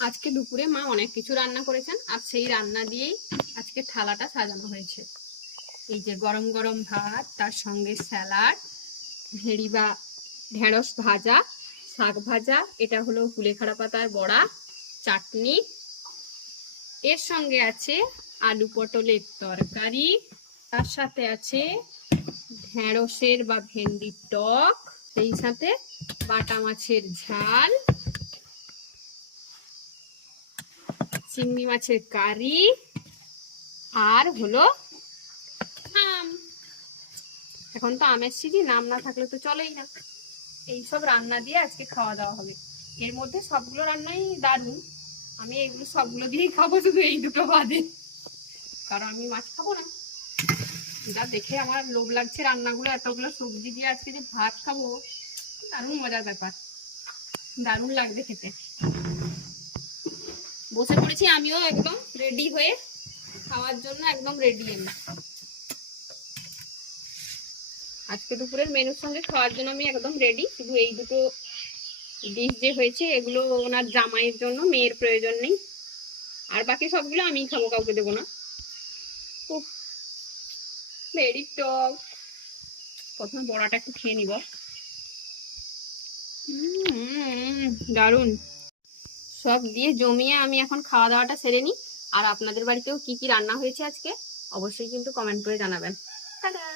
আজকে দুপুরে মা অনেক কিছু রান্না করেছেন, আর সেই রান্না দিয়েই আজকে থালাটা সাজানো হয়েছে। এই যে গরম গরম ভাত, তার সঙ্গে স্যালাড, ভেড়ি বা ঢেঁড়স ভাজা, শাক ভাজা, এটা হলো কুলেখাড়া পাতার বড়া, চাটনি, এর সঙ্গে আছে আলু পটলের তরকারি, তার সাথে আছে ঢেঁড়সের বা ভেন্ডির টক, সেই সাথে বাটা মাছের ঝাল, চিংড়ি মাছের কারি, আর হলো আম। এখন তো আমের সিজন, আম না থাকলে তো চলেই না। এইসব রান্না দিয়ে আজকে খাওয়া দাওয়া হবে। এর মধ্যে সবগুলো রান্নাই দারুণ, আমি এগুলো সবগুলো দিয়েই খাবো, শুধু এই দুটো বাদে, কারণ আমি মাছ খাবো না। যা দেখে আমার লোভ লাগছে রান্নাগুলো, এতগুলো সবজি দিয়ে আজকে যে ভাত খাবো, দারুণ মজার ব্যাপার, দারুণ লাগবে খেতে। বসে পড়েছি আমিও একদম রেডি হয়ে খাওয়ার জন্য, একদম রেডি আমি। আজকে দুপুরের মেনুর সঙ্গে খাওয়ার জন্য আমি একদম রেডি। শুধু এই দুটো ডিশ যে হয়েছে এগুলো ওনার জামাইয়ের জন্য, মেয়ের প্রয়োজন নেই। আর বাকি সবগুলো আমিই খাবো, কাউকে দেবো না। ভেরি টক। প্রথমে বড়াটা একটু খেয়ে নিব। দারুন। সব দিয়ে জমিয়ে আমি এখন খাওয়া দাওয়াটা সেরে নিই। আর আপনাদের বাড়িতেও কি কি রান্না হয়েছে আজকে অবশ্যই কিন্তু কমেন্ট করে জানাবেন। টাটা।